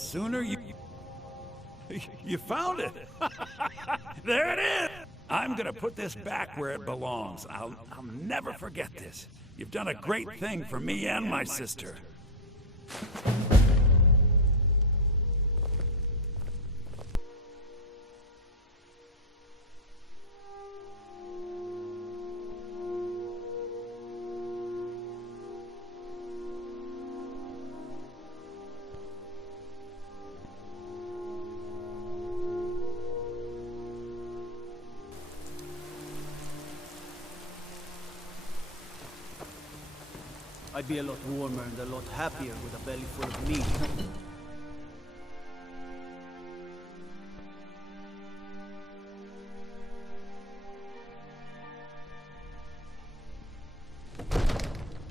sooner you... You found it! There it is! I'm gonna put this back where it belongs. I'll never forget this. You've done a great thing for me and my sister. I'd be a lot warmer and a lot happier with a belly full of meat.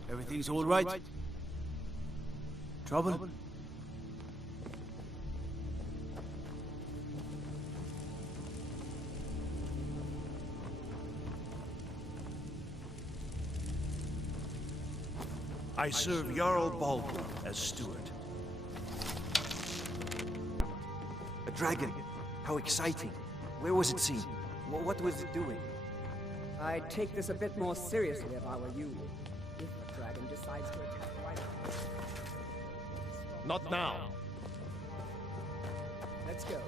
Everything's all right? Trouble? I serve Jarl Baldwin as steward. A dragon. How exciting. Where was it seen? What was it doing? I'd take this a bit more seriously if I were you. If the dragon decides to attack the White House. Not now. Let's go.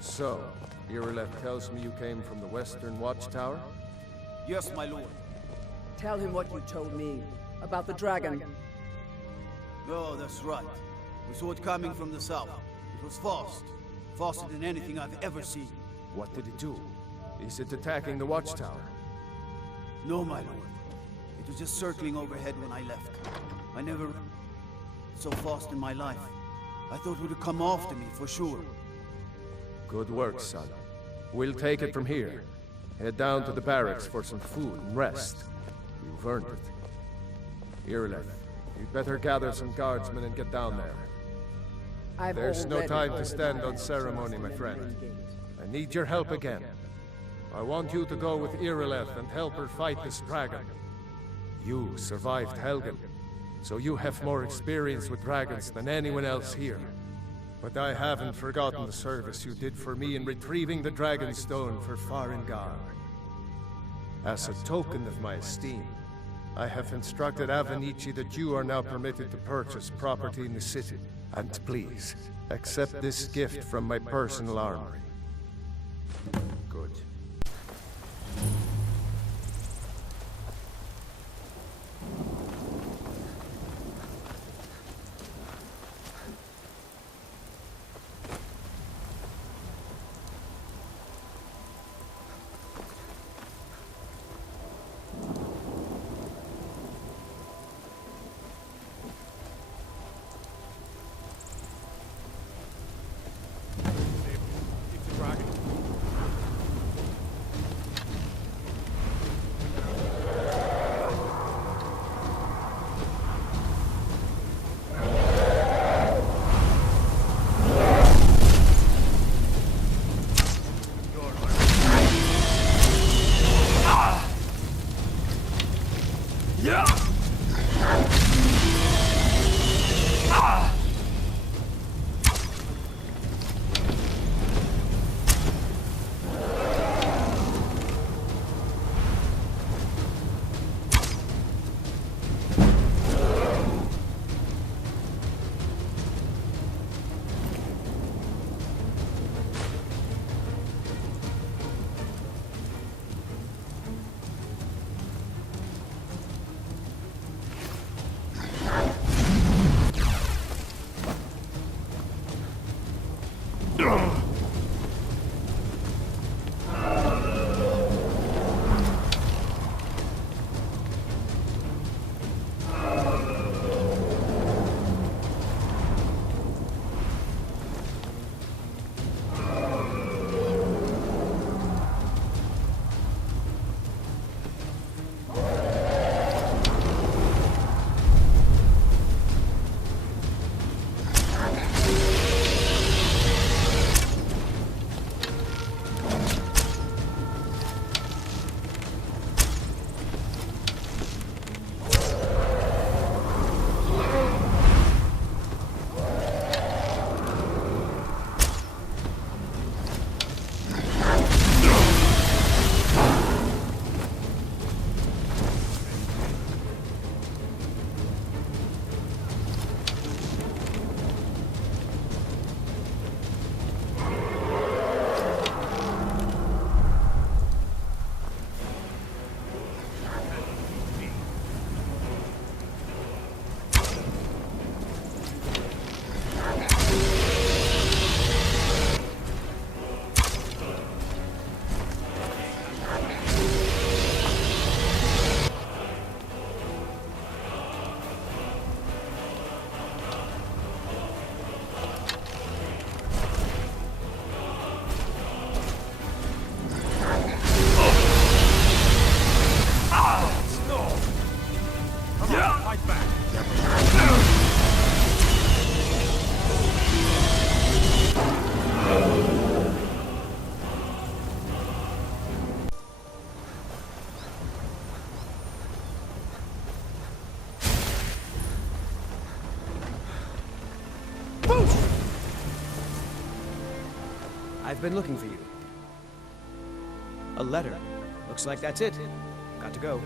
So, Irileth tells me you came from the Western Watchtower? Yes, my lord. Tell him what you told me about the dragon. Oh, that's right. We saw it coming from the south. It was fast. Faster than anything I've ever seen. What did it do? Is it attacking the Watchtower? No, my lord. It was just circling overhead when I left. I never so fast in my life. I thought it would come after me, for sure. Good work, son. We'll take it from here. Head down to the barracks for some food and rest. You've earned it. Irileth, you'd better gather some guardsmen and get down there. There's no time to stand on ceremony, my friend. I need your help again. I want you to go with Irileth and help her fight this dragon. You survived Helgen, so you have more experience with dragons than anyone else here. But I haven't forgotten the service you did for me in retrieving the Dragon Stone for Farengar. As a token of my esteem, I have instructed Avenici that you are now permitted to purchase property in the city. And please, accept this gift from my personal armory. Good. been looking for you. A letter. Looks like that's it. Got to go.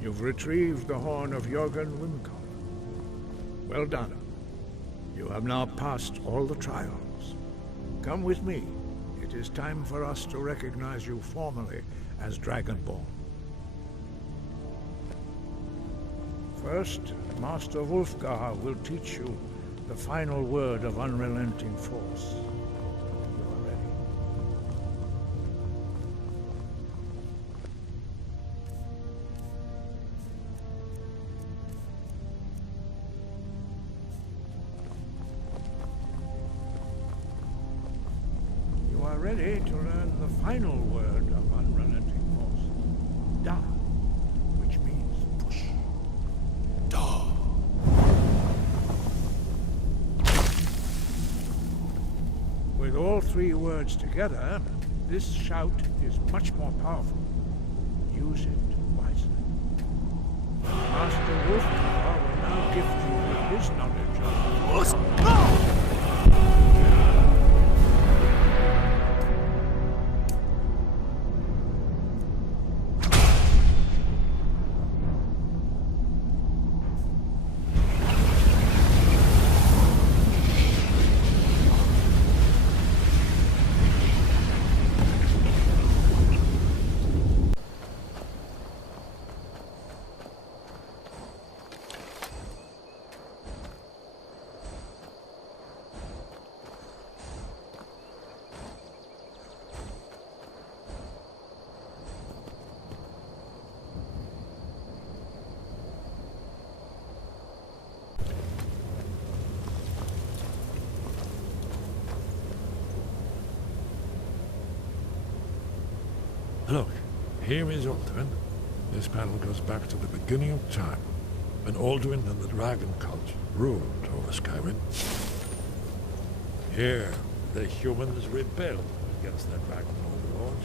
You've retrieved the horn of Jürgen Wimkel. Well done. You have now passed all the trials. Come with me. It is time for us to recognize you formally as Dragonborn. First, Master Wulfgar will teach you the final word of unrelenting force. You are ready. You are ready to learn the final word of unrelenting force. Da, which means push. Da. With all three words together, this shout is much more powerful. Use it wisely. Master Wulfgar will now gift you with his knowledge of... Look, here is Alduin. This panel goes back to the beginning of time, when Alduin and the dragon cult ruled over Skyrim. Here, the humans rebelled against their dragon overlord,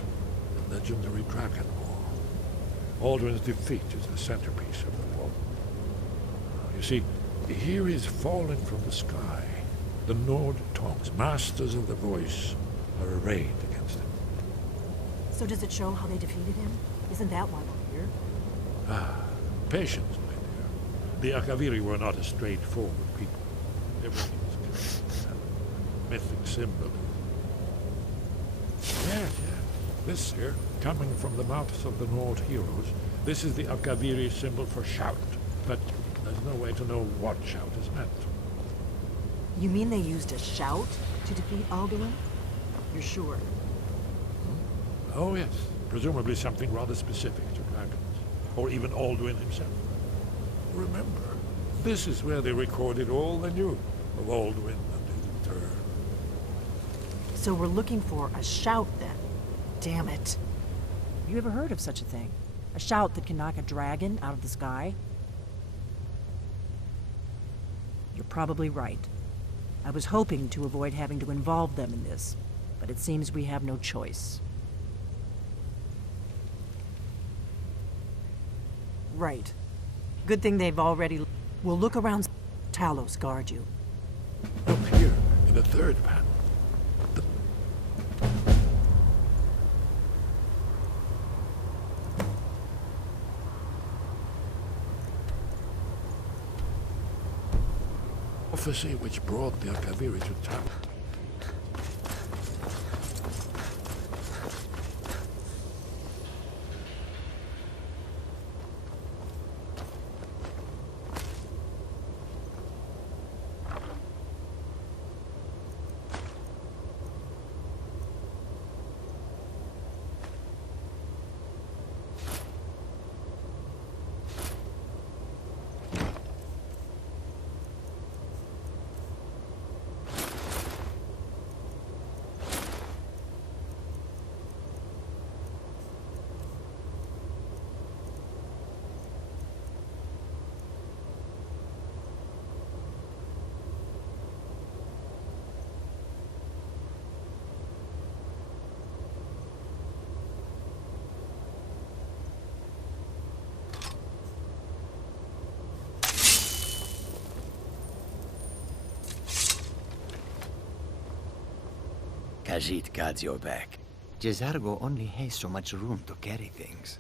the legendary Dragon War. Alduin's defeat is the centerpiece of the war. You see, here is fallen from the sky. The Nord tongues, masters of the voice, are arrayed against him. So does it show how they defeated him? Isn't that why we're here? Ah, patience, my dear. The Akaviri were not a straightforward people. Everything was connected. Mythic symbol. Yes. This here, coming from the mouths of the Nord heroes, this is the Akaviri symbol for shout. But there's no way to know what shout is meant. You mean they used a shout to defeat Alduin? You're sure? Oh yes, presumably something rather specific to dragons, or even Alduin himself. Remember, this is where they recorded all they knew of Alduin and his return. So we're looking for a shout then? Damn it. Have you ever heard of such a thing? A shout that can knock a dragon out of the sky? You're probably right. I was hoping to avoid having to involve them in this, but it seems we have no choice. Right. Good thing they've already... We'll look around. Talos guard you. Up here, in the third panel. Prophecy which brought the Akaviri to town. Khajiit guards your back. Jezargo only has so much room to carry things.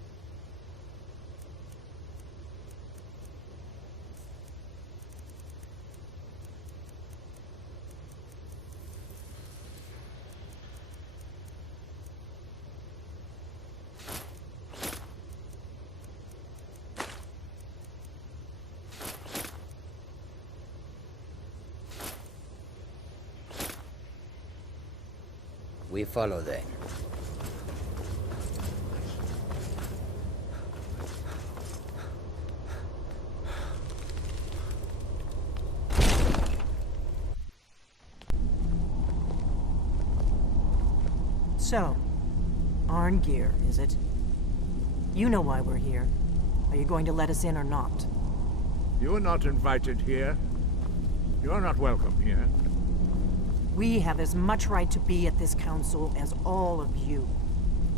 We follow then. So, Arngir, is it? You know why we're here. Are you going to let us in or not? You are not invited here. You're not welcome here. We have as much right to be at this council as all of you.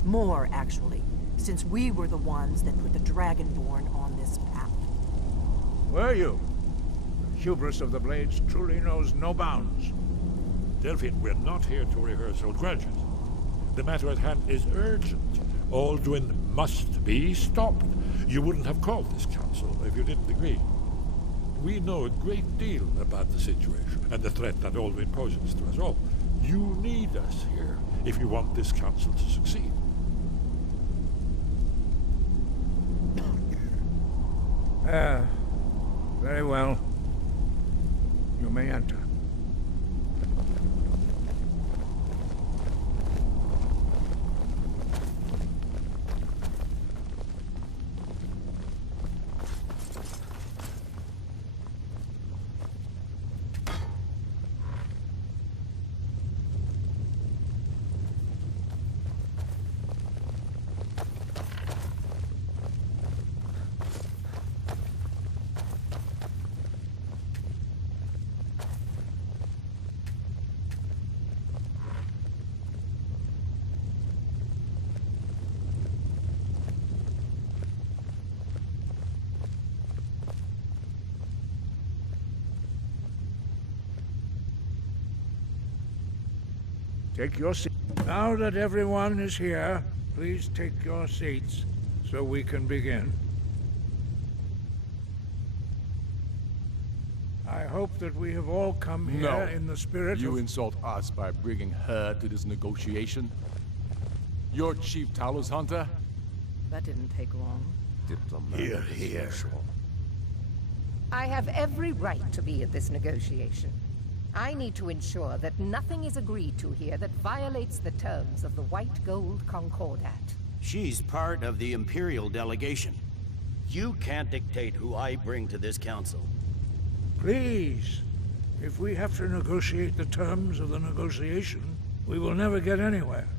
More, actually, since we were the ones that put the Dragonborn on this path. Were you? The hubris of the Blades truly knows no bounds. Delphine, we're not here to rehearse old grudges. The matter at hand is urgent. Alduin must be stopped. You wouldn't have called this council if you didn't agree. We know a great deal about the situation and the threat that Alduin poses to us all. You need us here if you want this council to succeed. Very well. You may enter. Take your seat. Now that everyone is here, please take your seats so we can begin. I hope that we have all come here in the spirit You of... insult us by bringing her to this negotiation? You're Chief Talos Hunter? That didn't take long. Here, here. I have every right to be at this negotiation. I need to ensure that nothing is agreed to here that violates the terms of the White Gold Concordat. She's part of the Imperial delegation. You can't dictate who I bring to this council. Please, if we have to negotiate the terms of the negotiation, we will never get anywhere.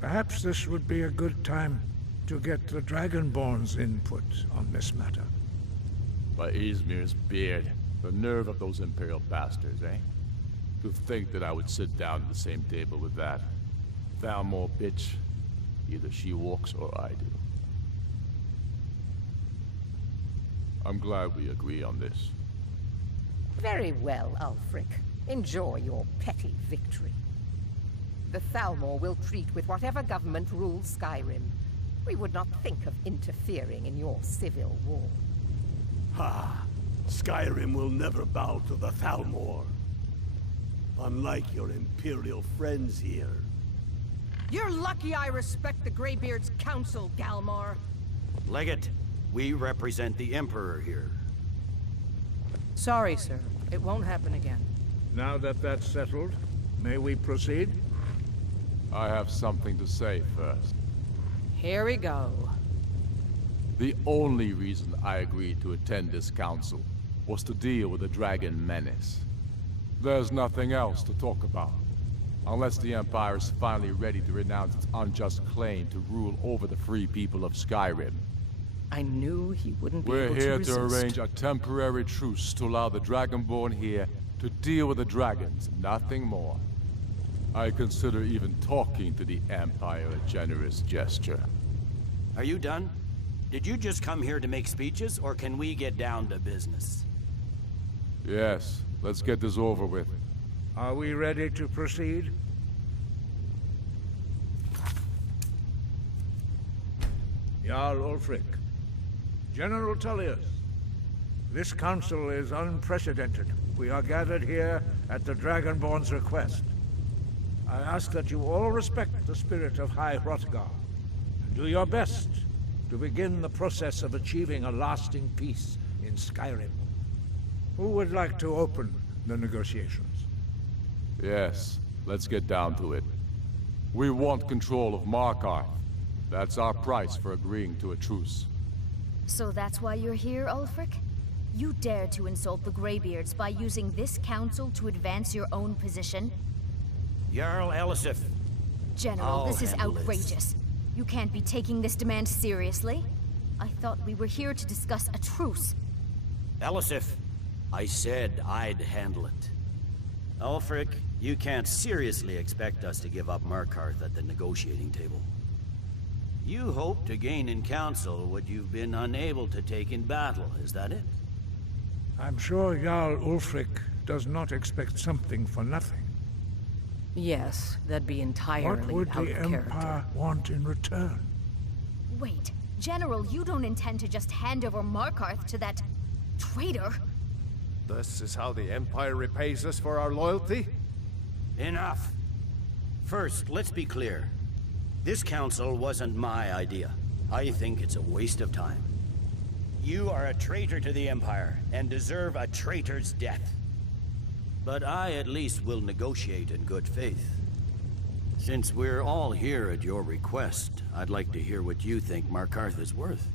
Perhaps this would be a good time to get the Dragonborn's input on this matter. By Izmir's beard. The nerve of those Imperial bastards, eh? To think that I would sit down at the same table with that. Thalmor bitch. Either she walks or I do. I'm glad we agree on this. Very well, Ulfric. Enjoy your petty victory. The Thalmor will treat with whatever government rules Skyrim. We would not think of interfering in your civil war. Ha! Skyrim will never bow to the Thalmor. Unlike your Imperial friends here. You're lucky I respect the Greybeard's counsel, Galmar. Legate, we represent the Emperor here. Sorry, sir. It won't happen again. Now that that's settled, may we proceed? I have something to say first. Here we go. The only reason I agreed to attend this council was to deal with the dragon menace. There's nothing else to talk about. Unless the Empire is finally ready to renounce its unjust claim to rule over the free people of Skyrim. I knew he wouldn't be able to We're resist. here to arrange a temporary truce to allow the Dragonborn here to deal with the dragons, nothing more. I consider even talking to the Empire a generous gesture. Are you done? Did you just come here to make speeches, or can we get down to business? Yes, let's get this over with. Are we ready to proceed? Jarl Ulfric, General Tullius, this council is unprecedented. We are gathered here at the Dragonborn's request. I ask that you all respect the spirit of High Hrothgar, and do your best to begin the process of achieving a lasting peace in Skyrim. Who would like to open the negotiations? Yes, let's get down to it. We want control of Markarth. That's our price for agreeing to a truce. So that's why you're here, Ulfric? You dared to insult the Greybeards by using this council to advance your own position? Jarl Elisif. General, this is outrageous. You can't be taking this demand seriously. I thought we were here to discuss a truce. Elisif, I said I'd handle it. Ulfric, you can't seriously expect us to give up Markarth at the negotiating table. You hope to gain in council what you've been unable to take in battle, is that it? I'm sure Jarl Ulfric does not expect something for nothing. Yes, that'd be entirely What would out the of character. Empire want in return? Wait, General, you don't intend to just hand over Markarth to that traitor? This is how the Empire repays us for our loyalty? Enough. First, let's be clear. This council wasn't my idea. I think it's a waste of time. You are a traitor to the Empire, and deserve a traitor's death. But I at least will negotiate in good faith. Since we're all here at your request, I'd like to hear what you think Markarth is worth.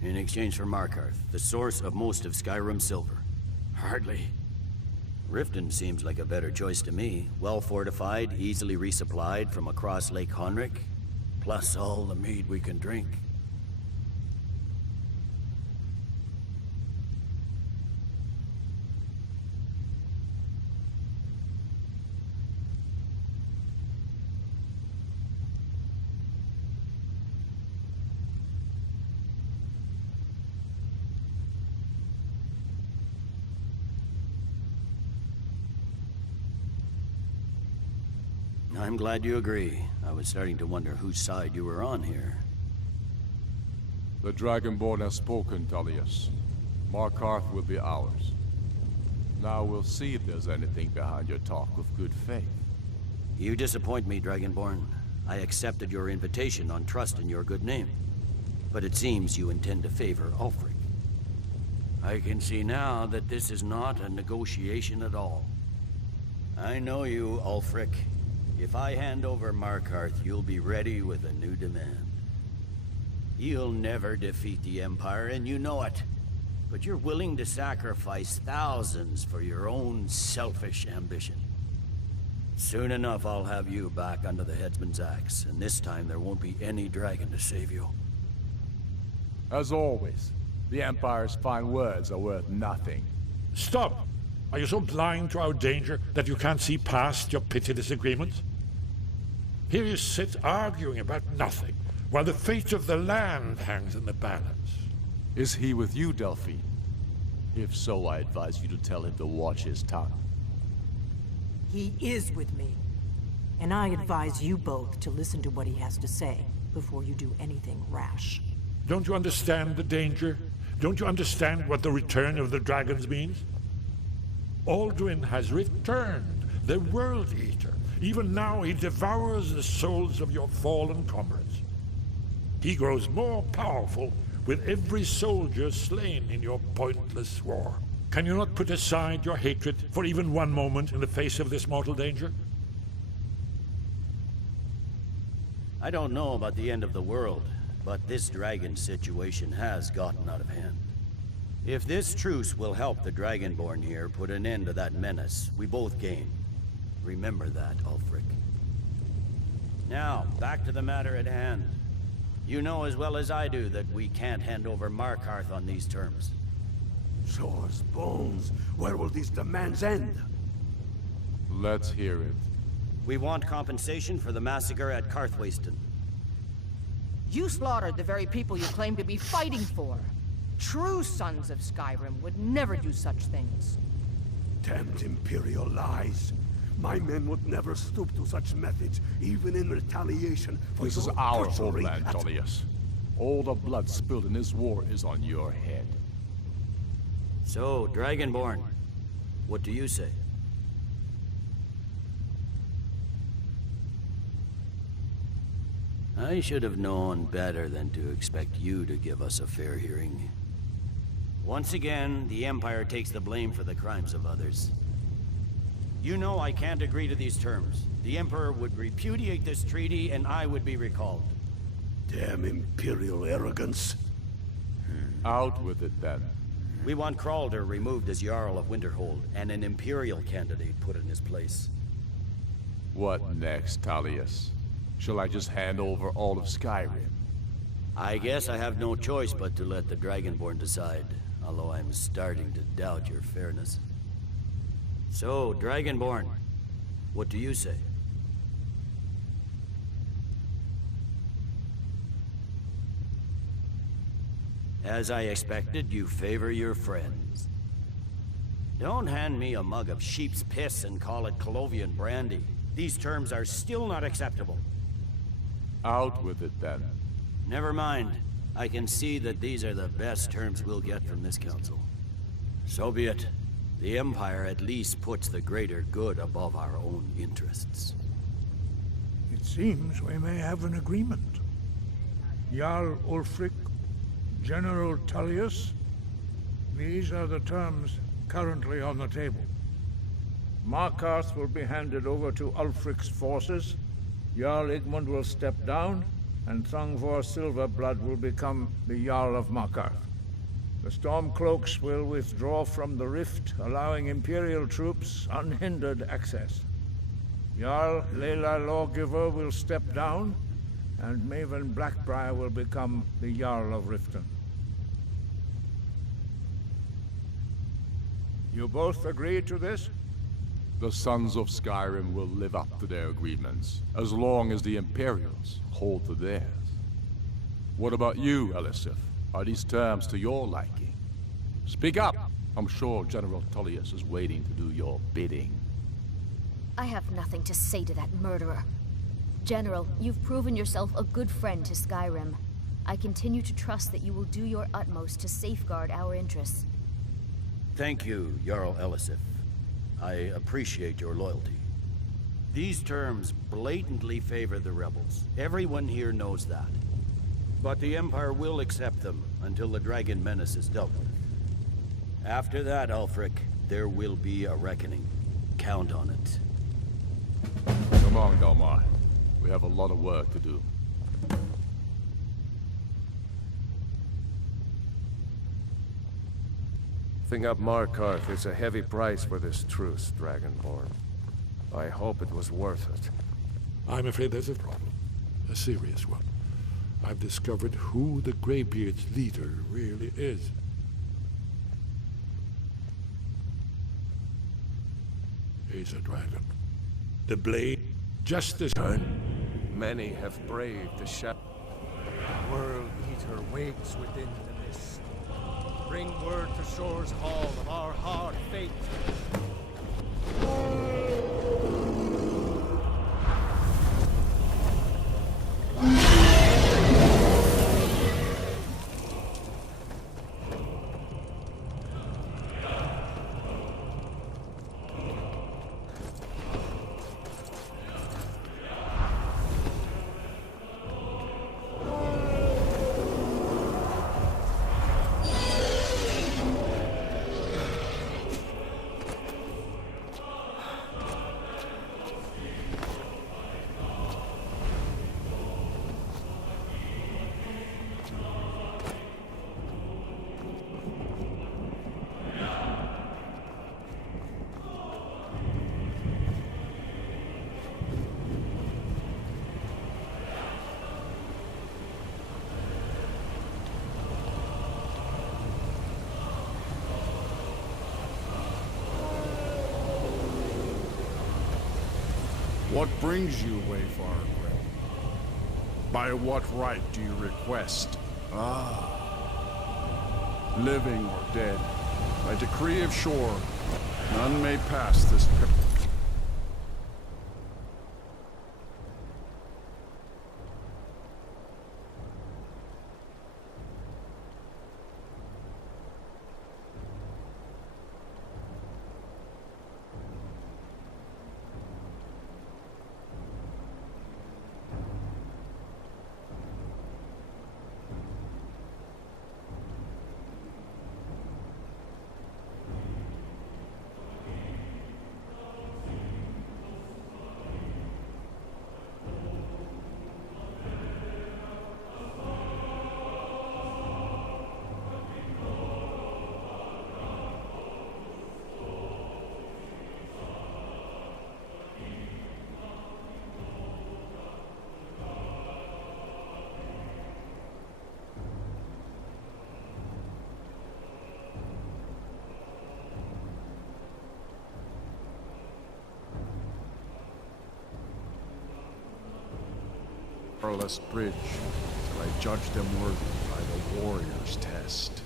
In exchange for Markarth, the source of most of Skyrim's silver. Hardly. Riften seems like a better choice to me. Well fortified, easily resupplied from across Lake Honric, plus all the mead we can drink. I'm glad you agree. I was starting to wonder whose side you were on here. The Dragonborn has spoken, Tullius. Markarth will be ours. Now we'll see if there's anything behind your talk of good faith. You disappoint me, Dragonborn. I accepted your invitation on trust in your good name. But it seems you intend to favor Ulfric. I can see now that this is not a negotiation at all. I know you, Ulfric. If I hand over Markarth, you'll be ready with a new demand. You'll never defeat the Empire, and you know it. But you're willing to sacrifice thousands for your own selfish ambition. Soon enough, I'll have you back under the headsman's axe, and this time there won't be any dragon to save you. As always, The Empire's fine words are worth nothing. Stop! Are you so blind to our danger that you can't see past your petty disagreements? Here you sit arguing about nothing, while the fate of the land hangs in the balance. Is he with you, Delphine? If so, I advise you to tell him to watch his tongue. He is with me. And I advise you both to listen to what he has to say before you do anything rash. Don't you understand the danger? Don't you understand what the return of the dragons means? Alduin has returned, the World Eater. Even now he devours the souls of your fallen comrades. He grows more powerful with every soldier slain in your pointless war. Can you not put aside your hatred for even one moment in the face of this mortal danger? I don't know about the end of the world, but this dragon situation has gotten out of hand. If this truce will help the Dragonborn here put an end to that menace, we both gain. Remember that, Ulfric. Now, back to the matter at hand. You know as well as I do that we can't hand over Markarth on these terms. Shores, bones, where will these demands end? Let's hear it. We want compensation for the massacre at Karthwasten. You slaughtered the very people you claim to be fighting for. True sons of Skyrim would never do such things. Damned Imperial lies. My men would never stoop to such methods, even in retaliation for This is your our butchery homeland, at- Tullius. All the blood spilled in this war is on your head. So, Dragonborn, what do you say? I should have known better than to expect you to give us a fair hearing. Once again, the Empire takes the blame for the crimes of others. You know I can't agree to these terms. The Emperor would repudiate this treaty, and I would be recalled. Damn Imperial arrogance. Out with it, then. We want Kralder removed as Jarl of Winterhold, and an Imperial candidate put in his place. What next, Tullius? Shall I just hand over all of Skyrim? I guess I have no choice but to let the Dragonborn decide, although I'm starting to doubt your fairness. So, Dragonborn, what do you say? As I expected, you favor your friends. Don't hand me a mug of sheep's piss and call it Colovian brandy. These terms are still not acceptable. Out with it, then. Never mind. I can see that these are the best terms we'll get from this council. So be it. The Empire at least puts the greater good above our own interests. It seems we may have an agreement. Jarl Ulfric, General Tullius, these are the terms currently on the table. Markarth will be handed over to Ulfric's forces, Jarl Igmund will step down, and Thongvor Silverblood will become the Jarl of Markarth. The Stormcloaks will withdraw from the rift, allowing Imperial troops unhindered access. Jarl Layla Lawgiver will step down, and Maven Blackbriar will become the Jarl of Riften. You both agree to this? The Sons of Skyrim will live up to their agreements, as long as the Imperials hold to theirs. What about you, Elisif? Are these terms to your liking? Speak up! I'm sure General Tullius is waiting to do your bidding. I have nothing to say to that murderer. General, you've proven yourself a good friend to Skyrim. I continue to trust that you will do your utmost to safeguard our interests. Thank you, Jarl Elisif. I appreciate your loyalty. These terms blatantly favor the rebels. Everyone here knows that. But the Empire will accept them until the dragon menace is dealt with. After that, Ulfric, there will be a reckoning. Count on it. Come on, Dalmar. We have a lot of work to do. Thing up Markarth is a heavy price for this truce, Dragonborn. I hope it was worth it. I'm afraid there's a problem. A serious one. I've discovered who the Greybeard's leader really is. He's a dragon. The blade, just as turn. Many have braved the shadow. The World Eater waits within the mist. Bring word to Shore's Hall of our hard fate. What brings you, Wayfarer Grim? By what right do you request? Living or dead, by decree of Shore, none may pass this perilous bridge till I judge them worthy by the warrior's test.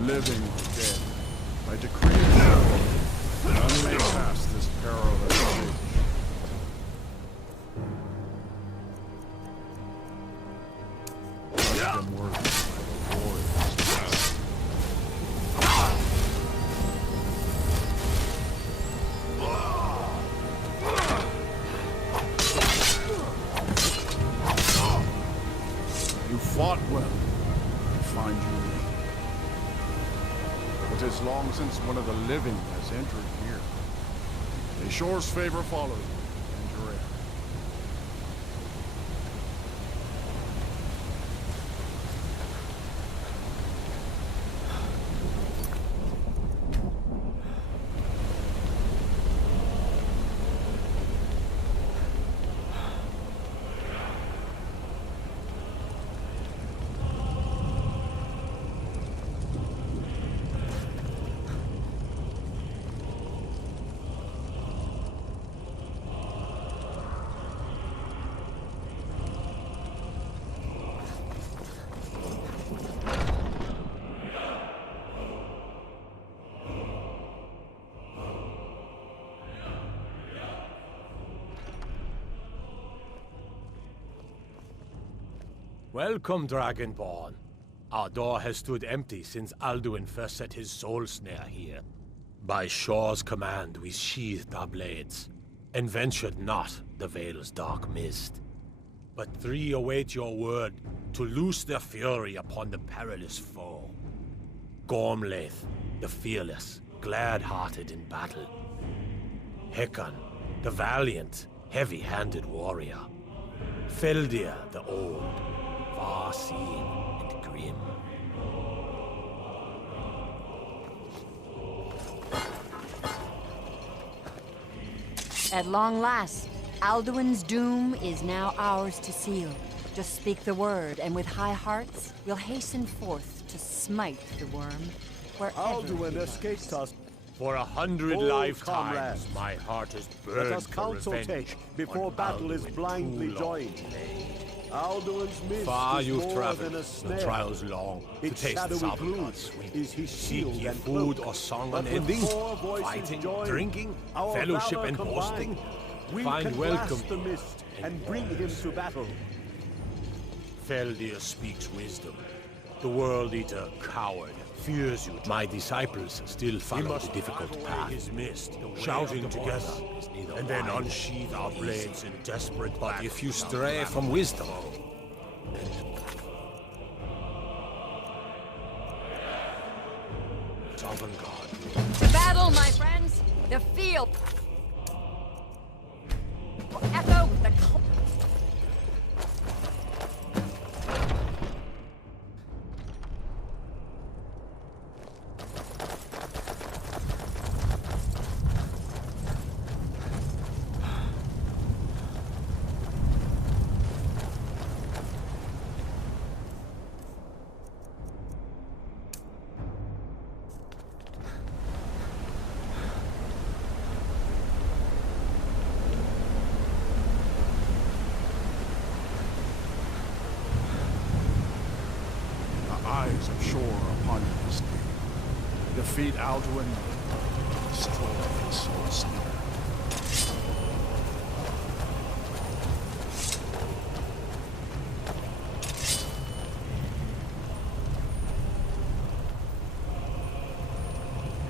Living or dead, by decree of Shore, none may pass this perilous bridge. Judge them worthy by the warrior's test. You fought well. I find you weak. But 'tis long since one of the living has entered here. May Shore's favor follow you, and your heir. Welcome, Dragonborn. Our door has stood empty since Alduin first set his soul snare here. By Shore's command, we sheathed our blades, and ventured not the Vale's dark mist. But three await your word to loose their fury upon the perilous foe. Gormlaith, the fearless, glad-hearted in battle. Hekon, the valiant, heavy-handed warrior. Feldir, the old, far-seeing and grim. At long last, Alduin's doom is now ours to seal. Just speak the word, and with high hearts, we'll hasten forth to smite the worm wherever Alduin he escaped us. For 100 Oh, lifetimes, comrades. my heart has Let burned us for counsel revenge take before on battle is Alduin blindly too long joined. delayed. Alduin's mist Far is you've more traveled, than a the snare. trials long, to Its taste the shadowy sour gloom God's sweet. is his Seek shield ye and food cloak. or song But with unending, 4 voices fighting, joined, drinking, our fellowship valor and combined, boasting, we find can welcome blast the mist and bring him to battle. Feldir speaks wisdom. The World Eater, coward, fears you. My disciples still follow the difficult path. His mist, shouting together, and then unsheathe our blades in desperate. But if you stray from wisdom, sovereign God. Battle, my friends! The field! Echo with the Our eyes are sure upon you this day. Defeat Alduin, destroy his soul snare.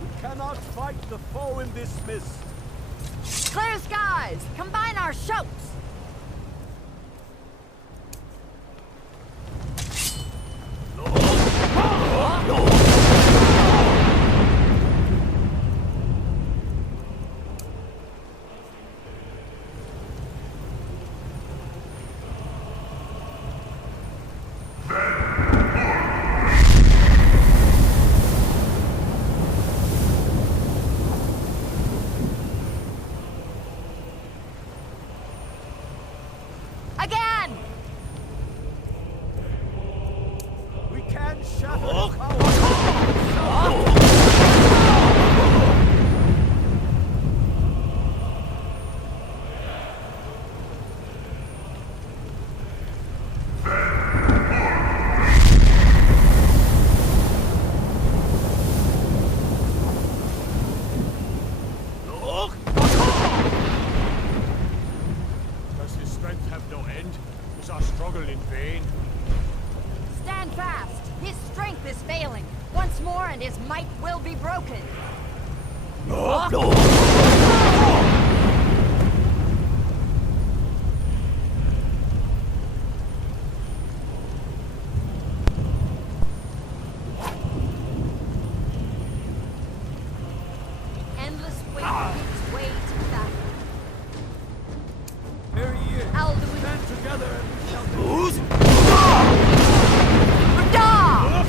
We cannot fight the foe in this mist. clear skies! Combine our shouts! Again! We can shatter the power. Does his strength have no end? Is our struggle in vain? Stand fast! His strength is failing. Once more and his might will be broken. Endless weight gives way to battle. Here he is. Alduin. Stand together and we shall Who's? Rada!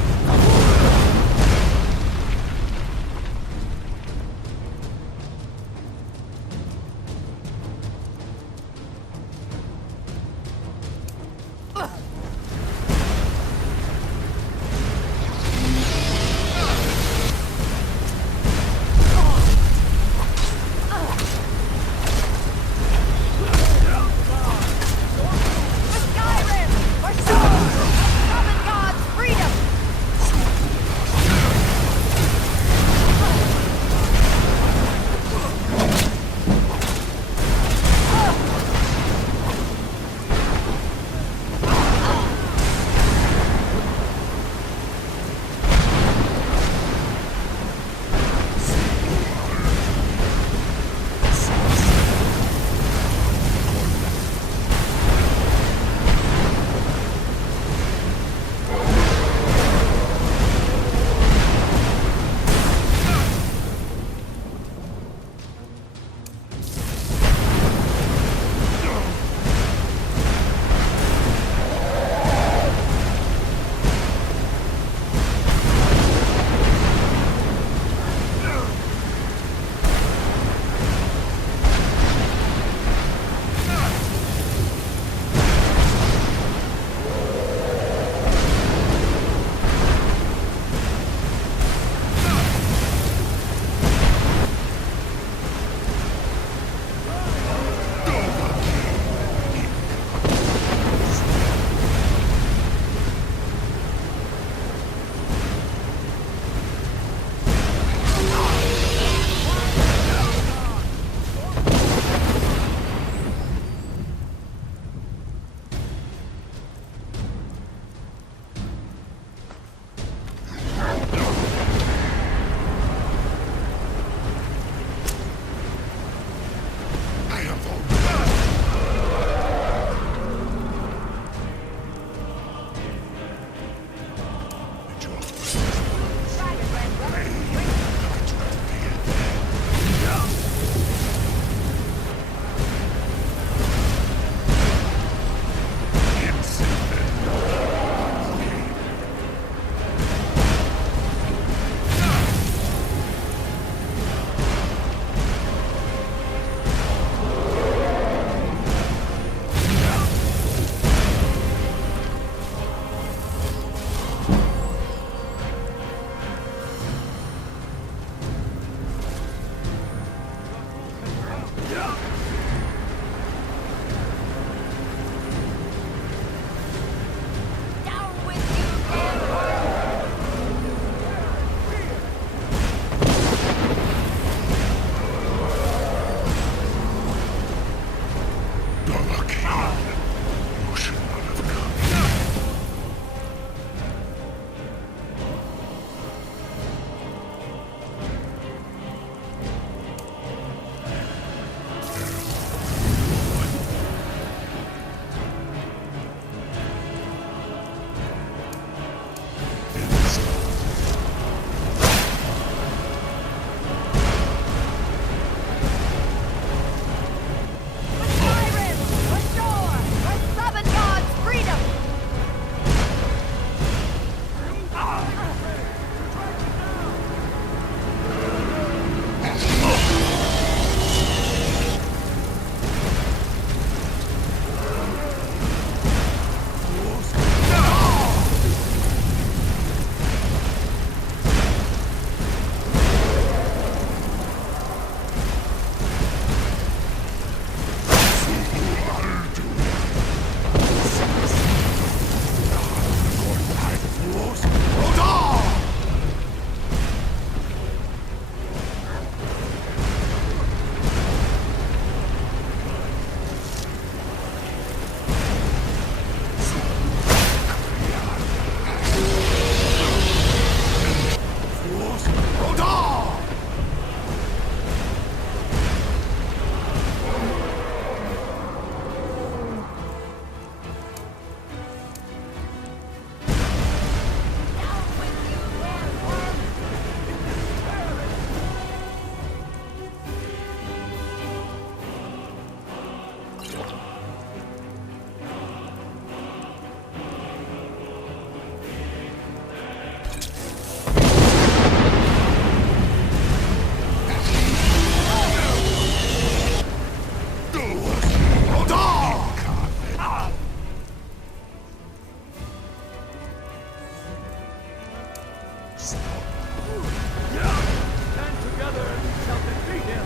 Stand together and we shall defeat him!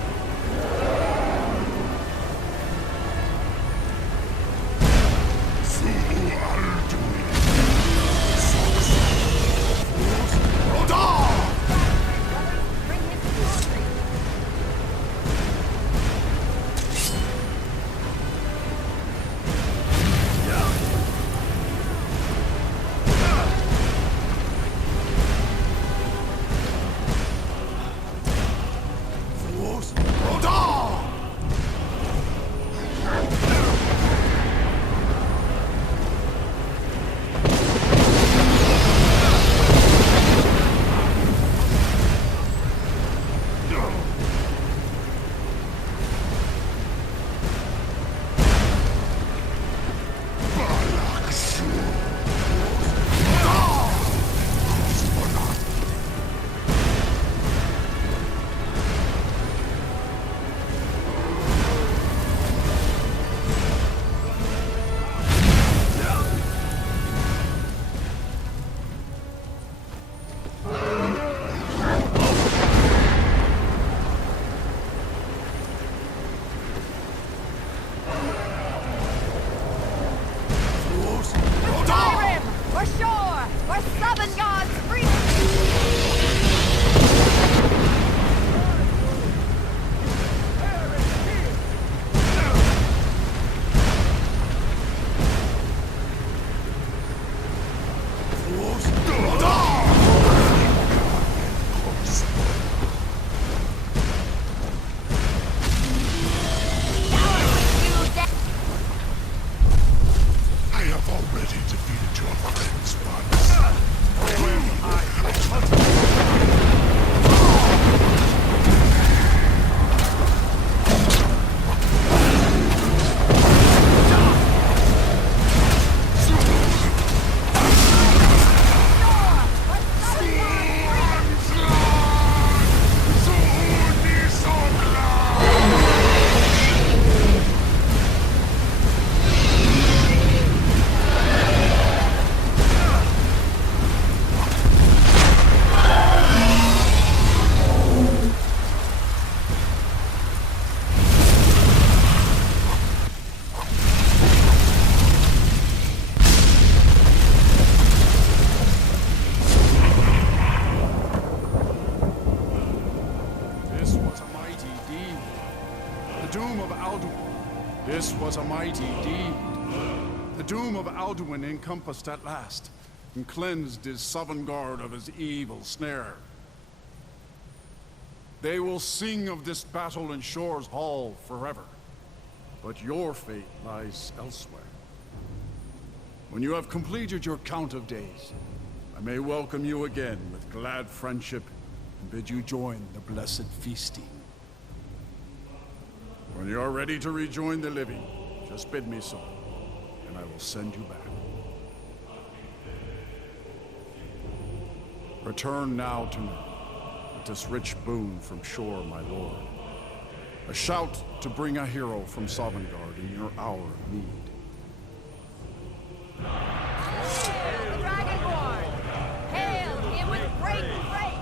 This was a mighty deed. The doom of Alduin encompassed at last, and cleansed his Sovngarde of his evil snare. They will sing of this battle in Shore's Hall forever, but your fate lies elsewhere. When you have completed your count of days, I may welcome you again with glad friendship and bid you join the blessed feasting. When you are ready to rejoin the living, just bid me so, and I will send you back. Return now to me with this rich boon from Shore, my lord. A shout to bring a hero from Sovngarde in your hour of need. Hail the Dragonborn! Hail him with great praise!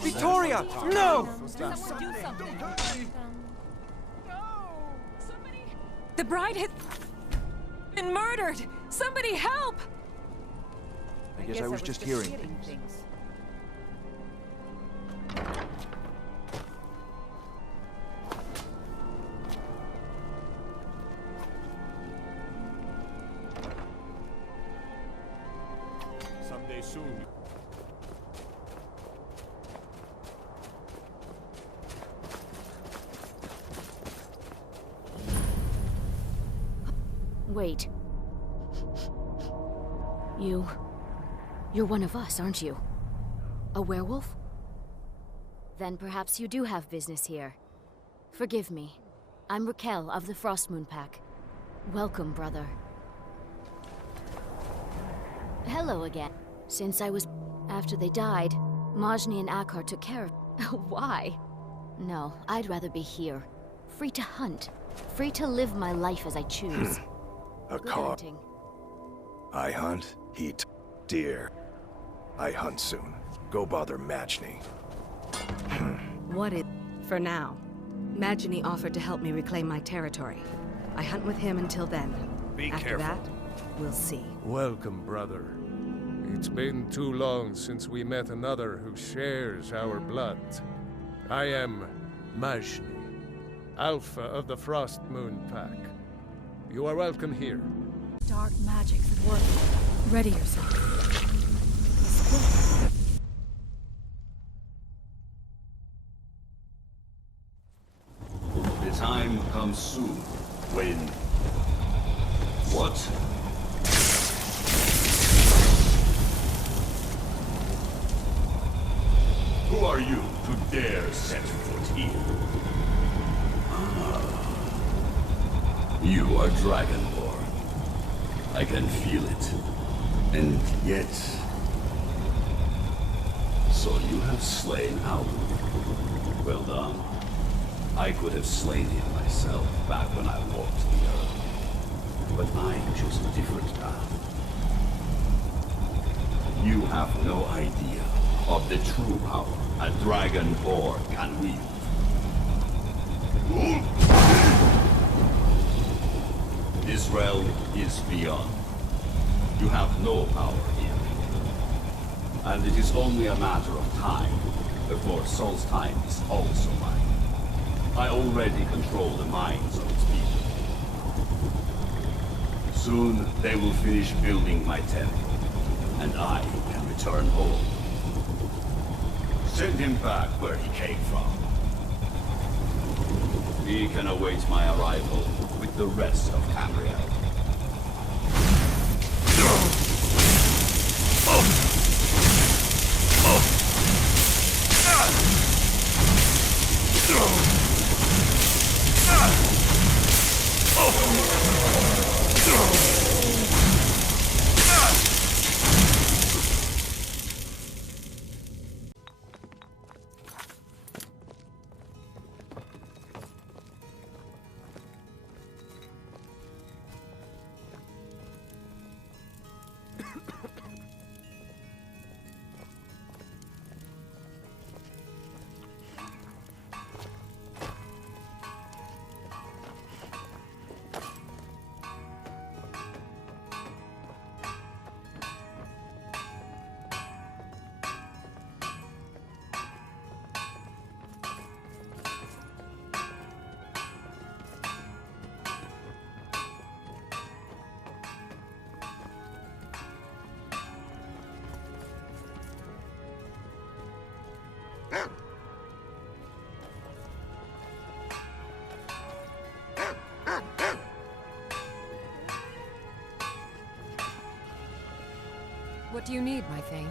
Victoria! No! The bride has been murdered! Somebody help! I guess I was just hearing things. Someday soon. Wait. You're one of us, aren't you? A werewolf? Then perhaps you do have business here. Forgive me. I'm Raquel of the Frostmoon Pack. Welcome, brother. Hello again. Since I was... After they died, Majni and Akar took care of... Why? No, I'd rather be here. Free to hunt. Free to live my life as I choose. A Good car. hunting. I hunt, eat deer. I hunt soon. Go bother Majni. What is... For now. Majni offered to help me reclaim my territory. I hunt with him until then. Be After careful. that, we'll see. Welcome, brother. It's been too long since we met another who shares our blood. I am Majni, Alpha of the Frostmoon Pack. You are welcome here. Dark magics at work. Ready yourself. The time comes soon when... What? Who are you to dare set foot here? You are Dragonborn. I can feel it. And yet... So you have slain Alduin. Well done. I could have slain him myself back when I walked the earth. But I chose a different path. You have no idea of the true power a Dragonborn can wield. This realm is beyond. You have no power here. And it is only a matter of time before Sol's time is also mine. I already control the minds of its people. Soon they will finish building my temple, and I can return home. Send him back where he came from. He can await my arrival with the rest of Cambriel. What do you need, my Thane?